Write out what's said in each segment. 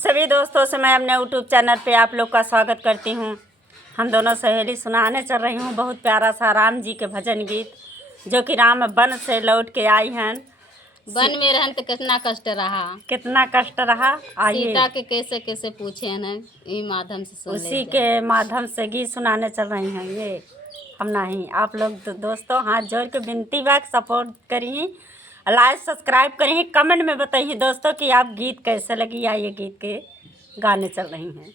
सभी दोस्तों से मैं अपने यूट्यूब चैनल पे आप लोग का स्वागत करती हूँ। हम दोनों सहेली सुनाने चल रही हूँ बहुत प्यारा सा राम जी के भजन गीत, जो कि राम वन से लौट के आई हैं। वन में रहन तो कितना कष्ट रहा, कितना कष्ट रहा, आइए सीता के कैसे कैसे पूछे न, ई माध्यम से सुन उसी लेते के हैं। माध्यम से गीत सुनाने चल रही हैं। ये हम नहीं, आप लोग दोस्तों हाथ जोड़ के विनती बा, सपोर्ट करिए, लाइक सब्सक्राइब करिए, कमेंट में बताइए दोस्तों कि आप गीत कैसे लगी या ये गीत के गाने चल रही हैं।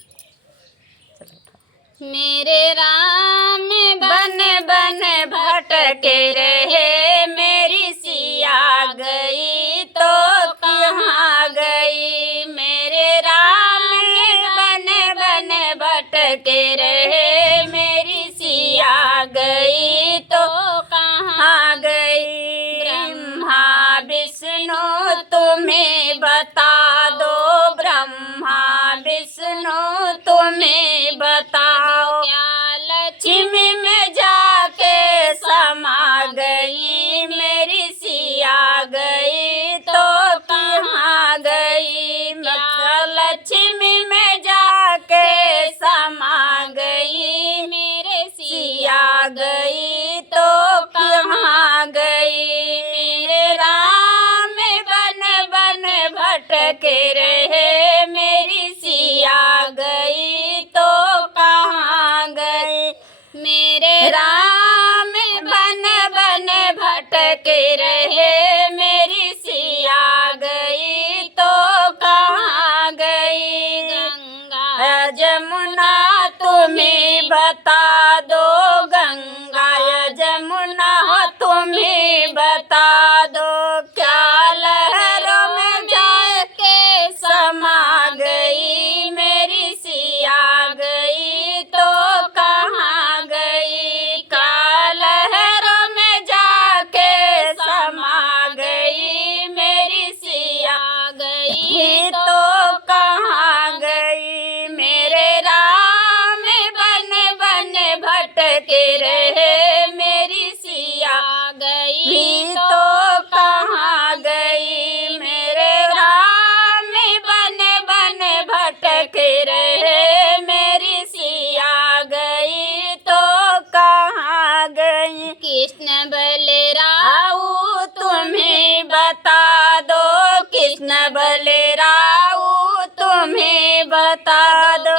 मेरे राम बन बन भटके रहे, मेरी सिया गई तो कहाँ गई। मेरे राम बन बन भटके रहे, मेरी सिया गई तो कहाँ गई। ब्रह्मा विष्णु तुम्हें बता दो, ब्रह्मा विष्णु तुम्हें बताओ, क्या लक्ष्मी में जाके समा गई। मेरी सिया गई तो कहाँ गई। लक्ष्मी में जाके समा गई, मेरे सिया गई तो कहाँ गई। मेरे राम बन बन भटके रहे, मेरी सिया गई तो कहाँ गई। मेरे राम बन बन भटके रहे, मेरी सिया गई तो कहाँ गई। गंगा जमुना तुम्हें बता दो, गंगा जमुना तुम्हें बता दो, क्या लहरों में जाके समा गई। मेरी सिया गई तो कहाँ गई। क्या लहरों में जाके समा गई, मेरी सिया गई तो कहाँ गई। मेरे राम बन बन भटके रहे, मेरी सिया गई तो कहाँ गई। मेरे राम बन बन भटके रहे, मेरी सिया गई तो कहाँ गई। कृष्ण बलराऊ तुम्हें बता दो, कृष्ण बलराऊ तुम्हें बता दो,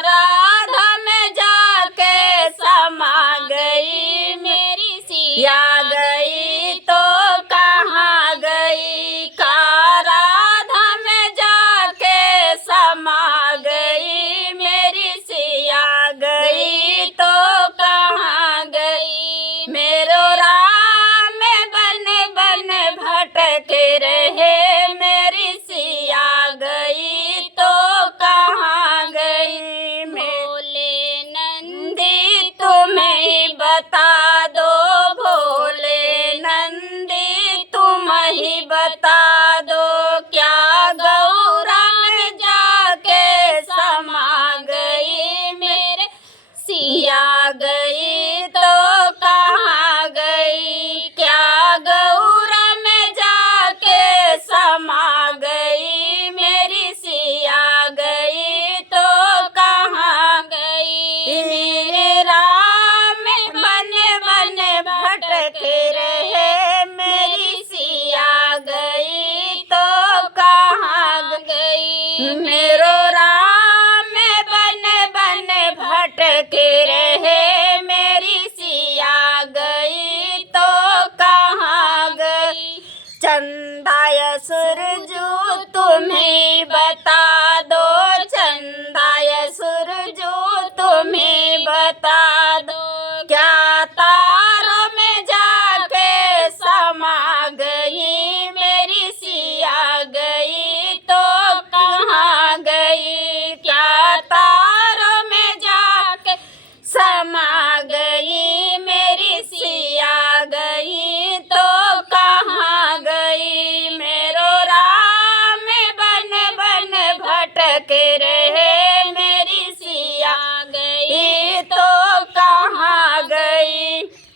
राधा में जाके समा गई। मेरी सिया गई तो कहाँ गई। का राधा में जाके समा गई, मेरी सिया गई तो कहाँ गई। मेरो राम बन बन भटके रहे, मेरी सिया गई तो कहाँ गई। भोले नंदी तुम्हें बता दो, भोले नंदी तुम ही बता दो, क्या गौरा में जाके समा गई। मेरे सिया गई तो कहाँ गई। क्या गौरा में जाके समा गई, मेरी सिया गई तो कहाँ गई। मेरे राम बन बन भटके रहे, मेरी सिया गई तो कहाँ गई। मेरो राम बन बन भटके रहे, मेरी सिया गई तो कहाँ गई। चंदा सूरज तुम्हें